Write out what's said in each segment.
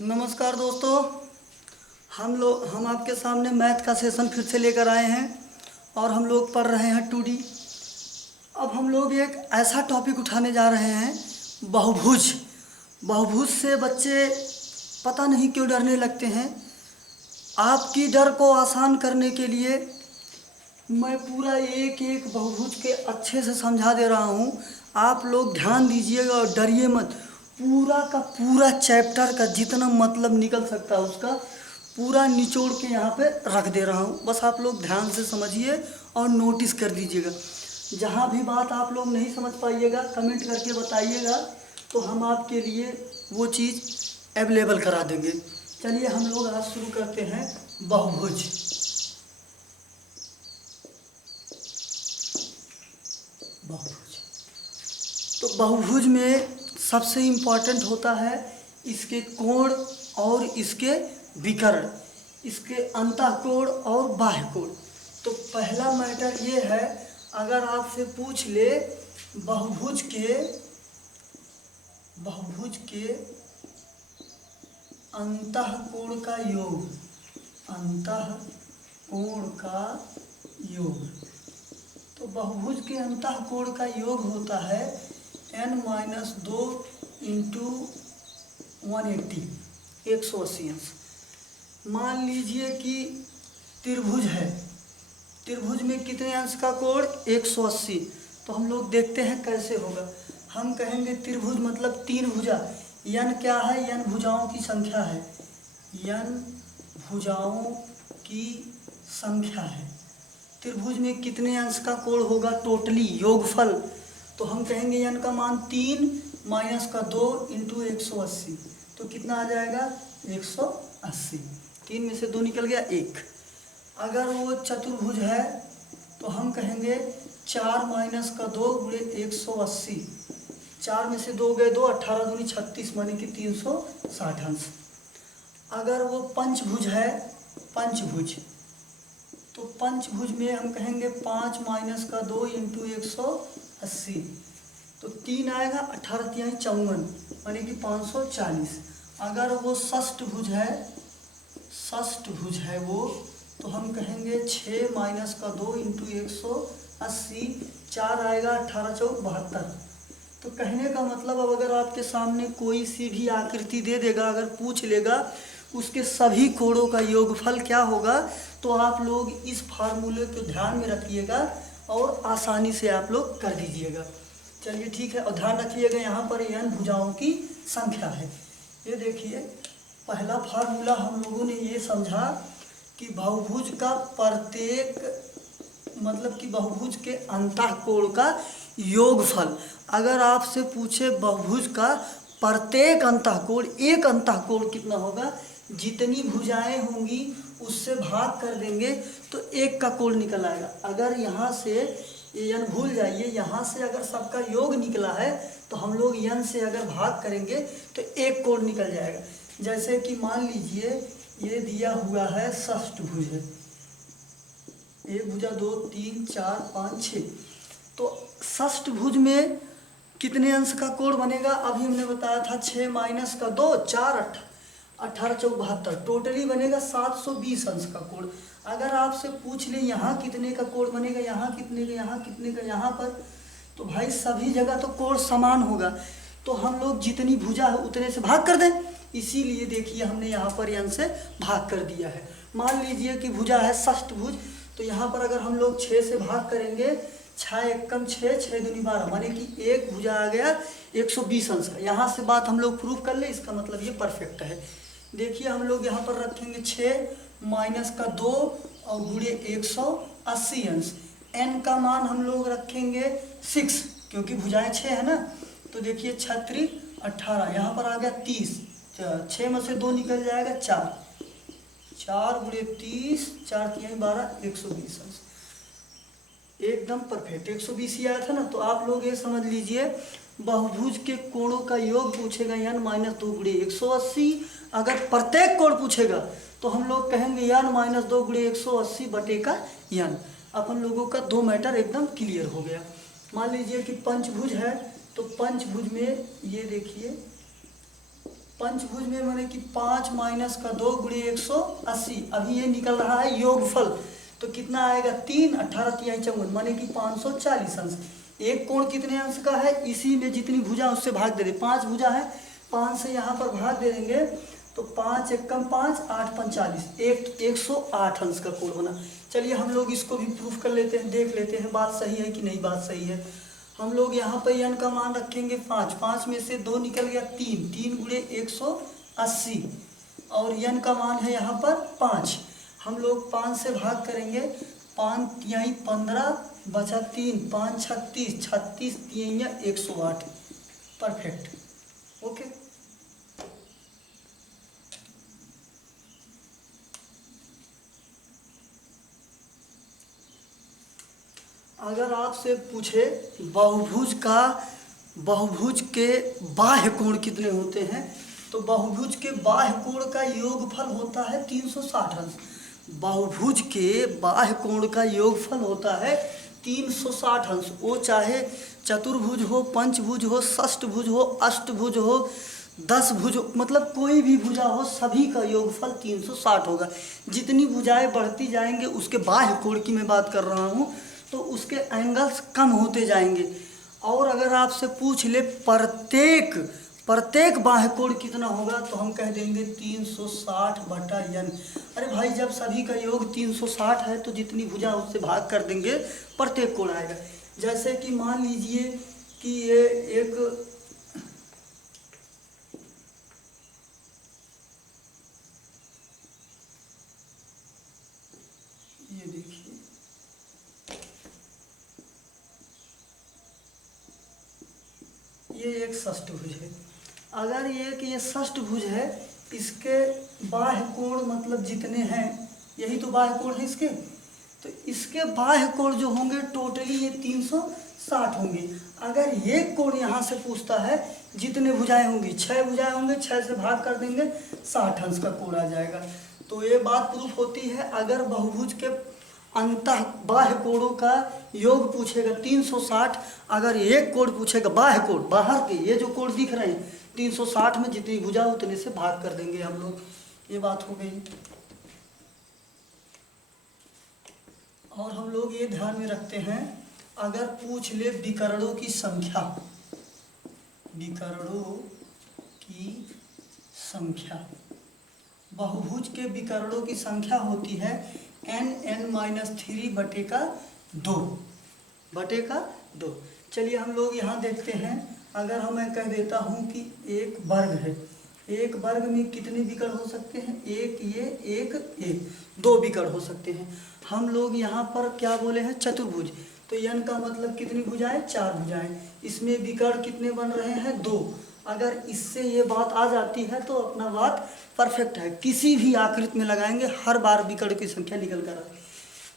नमस्कार दोस्तों। हम आपके सामने मैथ का सेशन फिर से लेकर आए हैं और हम लोग पढ़ रहे हैं 2D। अब हम लोग एक ऐसा टॉपिक उठाने जा रहे हैं, बहुभुज। बहुभुज से बच्चे पता नहीं क्यों डरने लगते हैं। आपकी डर को आसान करने के लिए मैं पूरा एक एक बहुभुज के अच्छे से समझा दे रहा हूँ। आप लोग ध्यान दीजिएगा और डरिए मत। पूरा का पूरा चैप्टर का जितना मतलब निकल सकता है उसका पूरा निचोड़ के यहाँ पे रख दे रहा हूँ। बस आप लोग ध्यान से समझिए और नोटिस कर दीजिएगा। जहाँ भी बात आप लोग नहीं समझ पाइएगा कमेंट करके बताइएगा, तो हम आपके लिए वो चीज़ अवेलेबल करा देंगे। चलिए हम लोग आज शुरू करते हैं बहुभुज। बहुभुज तो बहुभुज में सबसे इम्पॉर्टेंट होता है इसके कोण और इसके विकर्ण, इसके अंतःकोण और बाह्य कोण। तो पहला मैटर ये है, अगर आपसे पूछ ले बहुभुज के अंतःकोण का योग, अंतःकोण का योग, तो बहुभुज के अंतःकोण का योग होता है n-2 इंटू 180, 180 अंश। मान लीजिए कि त्रिभुज है, त्रिभुज में कितने अंश का कोण 180। तो हम लोग देखते हैं कैसे होगा। हम कहेंगे त्रिभुज मतलब तीन भुजा। n क्या है? n भुजाओं की संख्या है, n भुजाओं की संख्या है। त्रिभुज में कितने अंश का कोण होगा टोटली, योगफल? तो हम कहेंगे n का मान 3 माइनस का 2 इंटू 180, तो कितना आ जाएगा 180। 3 में से 2 निकल गया 1। अगर वो चतुर्भुज है तो हम कहेंगे 4 माइनस का 2 गुणे 180, 4 में से 2 गए 2, 18 दूनी 36 माने कि 360 अंश। अगर वो पंचभुज है, पंचभुज, तो पंचभुज में हम कहेंगे 5 माइनस का 2 इंटू 180, तो 3 आएगा, 18 तिहाई 54 माने कि 540। अगर वो षष्ठभुज है, षष्ठभुज है वो, तो हम कहेंगे 6 माइनस का 2 इंटू 180, 4 आएगा, 18 चौक 72। तो कहने का मतलब अब अगर आपके सामने कोई सी भी आकृति दे देगा, अगर पूछ लेगा उसके सभी कोणों का योगफल क्या होगा, तो आप लोग इस फार्मूले को ध्यान में रखिएगा और आसानी से आप लोग कर दीजिएगा। चलिए ठीक है, और ध्यान रखिएगा यहाँ पर n भुजाओं की संख्या है। ये देखिए पहला फार्मूला हम लोगों ने ये समझा कि बहुभुज का प्रत्येक मतलब कि बहुभुज के अंतःकोण का योगफल। अगर आपसे पूछे बहुभुज का प्रत्येक अंतःकोण, एक अंतःकोण कितना होगा, जितनी भुजाएं होंगी उससे भाग कर देंगे तो एक का कोण निकल आएगा। अगर यहाँ से ये n भूल जाइए, यहाँ से अगर सबका योग निकला है तो हम लोग n से अगर भाग करेंगे तो एक कोण निकल जाएगा। जैसे कि मान लीजिए ये दिया हुआ है षष्ठभुज है, एक भुजा 2 3 4 5 6, तो षष्ठभुज में कितने अंश का कोण बनेगा? अभी हमने बताया था 6 माइनस का 2 4 18 चौक 72, टोटली बनेगा 720 अंश का कोण। अगर आपसे पूछ ले यहाँ कितने का कोण बनेगा, यहाँ कितने का, यहाँ कितने का, यहाँ पर, तो भाई सभी जगह तो कोण समान होगा, तो हम लोग जितनी भुजा है उतने से भाग कर दें। इसीलिए देखिए हमने यहाँ पर n से भाग कर दिया है। मान लीजिए कि भुजा है षष्ठभुज, तो यहाँ पर अगर हम लोग 6 से भाग करेंगे, 6 एकम 6, 6 दूनी 12 माने कि एक भुजा आ गया 120 अंश का। यहाँ से बात हम लोग प्रूफ कर ले, इसका मतलब ये परफेक्ट है। देखिए हम लोग यहाँ पर रखेंगे 6 माइनस का 2 और गुणे 180 अंश। n का मान हम लोग रखेंगे 6, क्योंकि भुजाएं 6 है ना। तो देखिए 6 18, यहाँ पर आ गया 30, 6 में से 2 निकल जाएगा 4, 4 गुणे 30, 4 तिहाई 12, 120 अंश। एकदम परफेक्ट 120 ही आया था ना। तो आप लोग ये समझ लीजिए बहुभुज के कोणों का योग पूछेगा n-2 गुणे 180। अगर प्रत्येक कोण पूछेगा तो हम लोग कहेंगे n-2 गुणे 180 बटे का n। अपन लोगों का 2 मैटर एकदम क्लियर हो गया। मान लीजिए कि पंचभुज है, तो पंचभुज में ये देखिए पंचभुज में माने कि 5 माइनस का 2 गुणे 180। अभी ये निकल रहा है योगफल, तो कितना आएगा 3 18 तिहाई 54 माने कि 540 अंश। एक कोण कितने अंश का है, इसी में जितनी भुजा उससे भाग दे दे। 5 भुजा है, 5 से यहाँ पर भाग दे देंगे तो 5 एकम 5 8 45 108 अंश का कोण बना। चलिए हम लोग इसको भी प्रूफ कर लेते हैं, देख लेते हैं बात सही है कि नहीं बात सही है। हम लोग यहाँ पर n का मान रखेंगे 5, 5 में से 2 निकल गया 3, 3 गुणे 180 और n का मान है यहाँ पर 5। हम लोग 5 से भाग करेंगे, 5 तिहाई 15 बचा 3, 5 36, 36 तिहाई 108। Perfect, okay. अगर आपसे पूछे बहुभुज के बाह्य कोण कितने होते हैं, तो बहुभुज के बाह्य कोण का योगफल होता है 360 अंश। बहुभुज के बाह्य कोण का योगफल होता है 360 अंश। वो चाहे चतुर्भुज हो, पंचभुज हो, षष्ठभुज हो, अष्टभुज हो, 10 भुज, मतलब कोई भी भुजा हो, सभी का योगफल 360 होगा। जितनी भुजाएं बढ़ती जाएंगे उसके बाह्य कोण की मैं बात कर रहा हूँ, तो उसके एंगल्स कम होते जाएंगे। और अगर आपसे पूछ ले प्रत्येक बाह्य कोण कितना होगा, तो हम कह देंगे 360/n। अरे भाई जब सभी का योग 360 है तो जितनी भुजा उससे भाग कर देंगे, प्रत्येक कोण आएगा। जैसे कि मान लीजिए कि ये एक ये एक षष्ठभुज है। अगर ये षष्ठभुज है, इसके बाह्य कोण मतलब जितने हैं, यही तो बाह्य कोण है इसके, तो इसके बाह्य कोण जो होंगे टोटली ये 360 होंगे। अगर ये कोण यहाँ से पूछता है जितने भुजाएं होंगी, 6 भुजाएं होंगे, 6 से भाग कर देंगे 60 अंश का कोण आ जाएगा। तो ये बात प्रूफ होती है, अगर बहुभुज के अंतः बाह्य कोणों का योग पूछेगा 360, अगर एक कोण पूछेगा बाह्य कोण, बाहर के ये जो कोण दिख रहे हैं 360 में जितनी भुजा उतने से भाग कर देंगे हम लोग। ये बात हो गई। और हम लोग ये ध्यान में रखते हैं, अगर पूछ ले विकर्णों की संख्या, विकर्णों की संख्या, बहुभुज के विकर्णों की संख्या होती है n(n-3/2)। चलिए हम लोग यहाँ देखते हैं, अगर मैं कह देता हूँ कि एक वर्ग है, एक वर्ग में कितने विकर्ण हो सकते हैं, एक 2 विकर्ण हो सकते हैं। हम लोग यहाँ पर क्या बोले हैं, चतुर्भुज, तो n का मतलब कितनी भुजाएं, 4 भुजाएं। इसमें विकर्ण कितने बन रहे हैं, 2। अगर इससे ये बात आ जाती है तो अपना बात परफेक्ट है। किसी भी आकृति में लगाएंगे हर बार विकर्ण की संख्या निकल कर आएगी।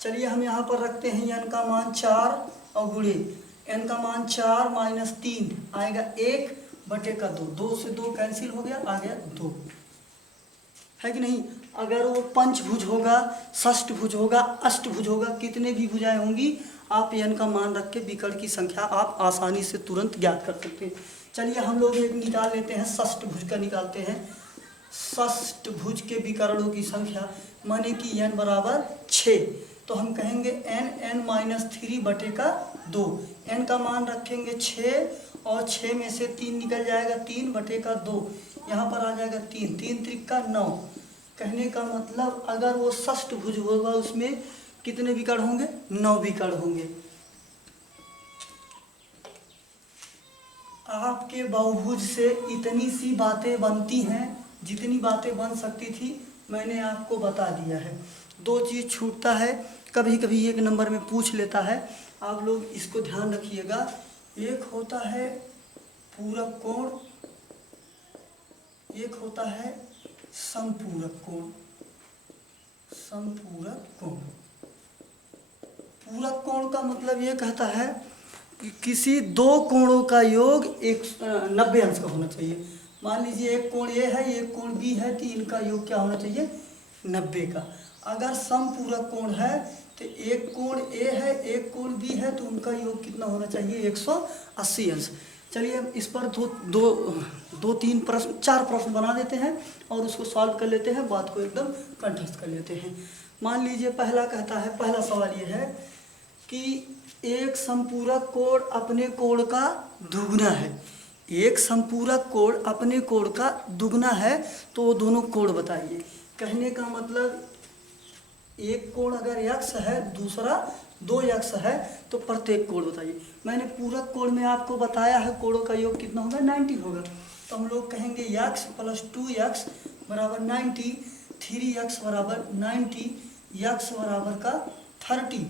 चलिए हम यहाँ पर रखते हैं n का मान 4 और गुणे n का मान 4 माइनस 3 आएगा 1/2। 2 से 2 कैंसिल हो गया, आ गया 2, है कि नहीं। अगर वो पंचभुज होगा, षष्ठभुज होगा, अष्टभुज होगा, कितने भी भुजाएं होंगी, आप n का मान रख के विकर्ण की संख्या आप आसानी से तुरंत ज्ञात कर सकते हैं। चलिए हम लोग एक निकाल लेते हैं, षष्ठभुज का निकालते हैं। षष्ठभुज के विकर्णों की संख्या माने कि n बराबर 6, तो हम कहेंगे n(n-3/2)। n का मान रखेंगे 6 और 6 में से 3 निकल जाएगा, 3/2। यहाँ पर आ जाएगा 3, 3 त्रिक 9। कहने का मतलब अगर वो षष्ठभुज होगा उसमें कितने विकर्ण होंगे, 9 विकर्ण होंगे। आपके बहुभुज से इतनी सी बातें बनती हैं, जितनी बातें बन सकती थी मैंने आपको बता दिया है। 2 चीज़ छूटता है, कभी कभी 1 नंबर में पूछ लेता है, आप लोग इसको ध्यान रखिएगा। एक होता है पूरक कोण, एक होता है समपूरक कोण। समपूरक कोण, पूरक कोण का मतलब ये कहता है कि किसी 2 कोणों का योग 90 अंश का होना चाहिए। मान लीजिए एक कोण ए है, एक कोण बी है, तो इनका योग क्या होना चाहिए, 90 का। अगर समपूरक कोण है तो एक कोण ए है, एक कोण बी है, तो उनका योग कितना होना चाहिए, 180 अंश। चलिए इस पर दो तीन प्रश्न, 4 प्रश्न बना देते हैं और उसको सॉल्व कर लेते हैं, बात को एकदम कंठस्थ कर लेते हैं। मान लीजिए पहला कहता है, पहला सवाल ये है कि एक संपूरक कोण अपने कोण का दुगना है। एक संपूरक कोण अपने कोण का दुगना है तो वो दोनों कोण बताइए। कहने का मतलब एक कोण अगर x है, दूसरा 2x है, तो प्रत्येक कोण बताइए। मैंने पूरक कोण में आपको बताया है कोणों का योग कितना होगा, 90 होगा। तो हम लोग कहेंगे x + 2x बराबर 90, 3x बराबर 90, x बराबर का 30,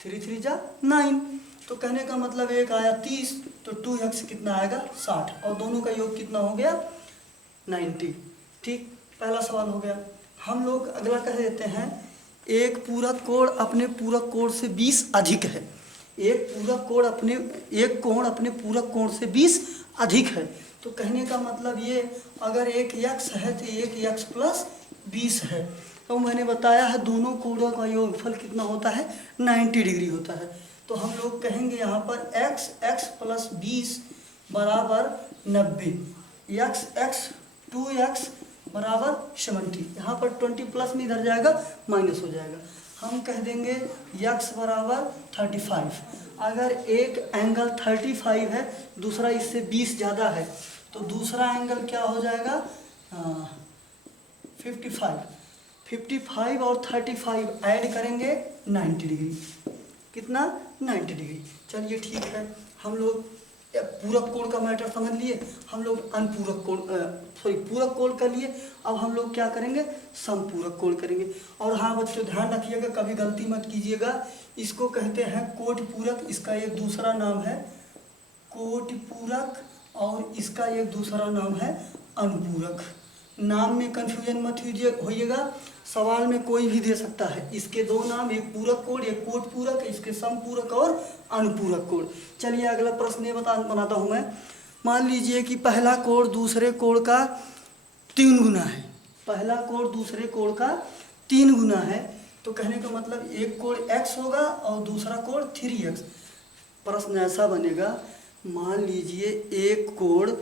3 3 जा 9। तो कहने का मतलब एक आया 30, तो 2x कितना आएगा 60, और दोनों का योग कितना हो गया 90। ठीक, पहला सवाल हो गया। हम लोग अगला कह देते हैं, एक पूरक कोण अपने पूरक कोण से 20 अधिक है। एक कोण अपने पूरक कोण से 20 अधिक है। तो कहने का मतलब ये अगर एक x है तो एक x + 20 है। तो मैंने बताया है दोनों कोणों का योगफल कितना होता है, 90 डिग्री होता है। तो हम लोग कहेंगे यहाँ पर x + 20 बराबर 90, x 2x बराबर 70। यहाँ पर 20 प्लस में इधर जाएगा माइनस हो जाएगा। हम कह देंगे x बराबर 35। अगर एक एंगल 35 है, दूसरा इससे 20 ज़्यादा है, तो दूसरा एंगल क्या हो जाएगा 55 और 35 ऐड करेंगे 90 डिग्री। कितना 90 डिग्री। चलिए ठीक है, हम लोग पूरक कोण का मैटर समझ लिए, हम लोग पूरक कोण कर लिए। अब हम लोग क्या करेंगे, समपूरक कोण करेंगे। और हाँ बच्चों ध्यान रखिएगा, कभी गलती मत कीजिएगा, इसको कहते हैं कोटिपूरक, इसका एक दूसरा नाम है कोटिपूरक और इसका एक दूसरा नाम है अनुपूरक। नाम में कन्फ्यूजन मत होइएगा, सवाल में कोई भी दे सकता है। इसके दो नाम, एक पूरक कोण, एक कोटपूरक, इसके समपूरक और अनुपूरक कोण। चलिए अगला प्रश्न ये बनाता हूँ मैं। मान लीजिए कि पहला कोण दूसरे कोण का 3 गुना है। पहला कोण दूसरे कोण का 3 गुना है। तो कहने का मतलब एक कोण x होगा और दूसरा कोण 3x। प्रश्न ऐसा बनेगा, मान लीजिए एक कोण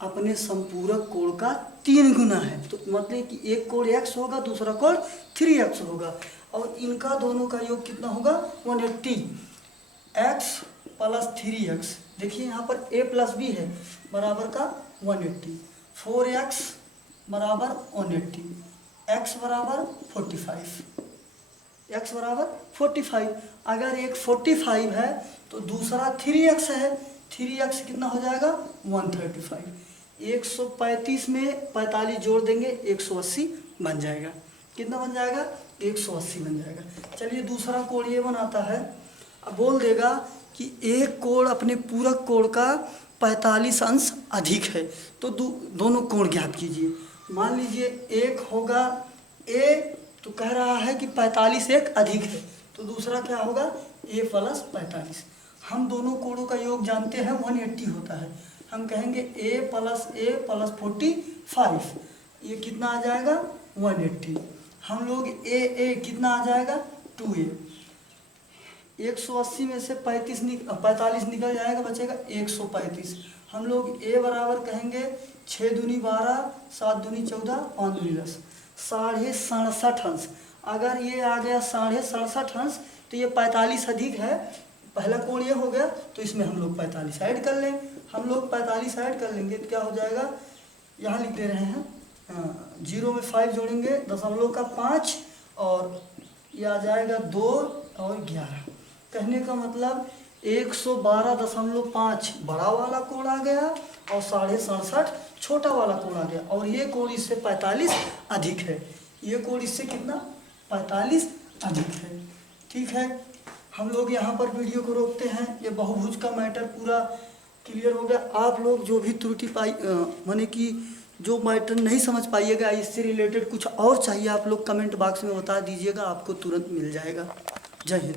अपने संपूरक कोण का 3 गुना है, तो मतलब कि एक कोण x होगा, दूसरा कोण 3x होगा, और इनका दोनों का योग कितना होगा 180। x + 3x, देखिए यहाँ पर a + b है, बराबर का 180। 4x बराबर 180, x बराबर 45, x बराबर 45। अगर एक 45 है तो दूसरा 3x है, 3x कितना हो जाएगा 135। 135 में 45 जोड़ देंगे, 180 बन जाएगा। कितना बन जाएगा 180 बन जाएगा। चलिए दूसरा कोण ये बनाता है। अब बोल देगा कि एक कोण अपने पूरक कोण का 45 अंश अधिक है, तो दोनों कोण ज्ञात कीजिए। मान लीजिए एक होगा a, तो कह रहा है कि 45 एक अधिक है, तो दूसरा क्या होगा a + 45। हम दोनों कोणों का योग जानते हैं 180 होता है। हम कहेंगे a + 45, ये कितना आ जाएगा 180। हम लोग a कितना आ जाएगा 2a। 180 में से 45 निकल जाएगा, बचेगा 135। हम लोग a बराबर कहेंगे 6 दूनी 12, 7 दूनी 14, 5 दूनी 10, 67.5 अंश। अगर ये आ गया 67.5 अंश तो ये 45 अधिक है। पहला कोण ये हो गया, तो इसमें हम लोग 45 ऐड कर लें। हम लोग 45 ऐड कर लेंगे तो क्या हो जाएगा, यहाँ लिख दे रहे हैं 0 में 5 जोड़ेंगे 0.5, और ये आ जाएगा 2 और 11। कहने का मतलब 112.5 बड़ा वाला कोण आ गया और 67.5 छोटा वाला कोण आ गया, और ये कोण इससे 45 अधिक है। ये कोण इससे कितना 45 अधिक है। ठीक है, हम लोग यहाँ पर वीडियो को रोकते हैं। ये बहुभुज का मैटर पूरा क्लियर हो गया। आप लोग जो भी त्रुटि माने कि जो मैटर नहीं समझ पाइएगा, इससे रिलेटेड कुछ और चाहिए, आप लोग कमेंट बॉक्स में बता दीजिएगा, आपको तुरंत मिल जाएगा। जय हिंद।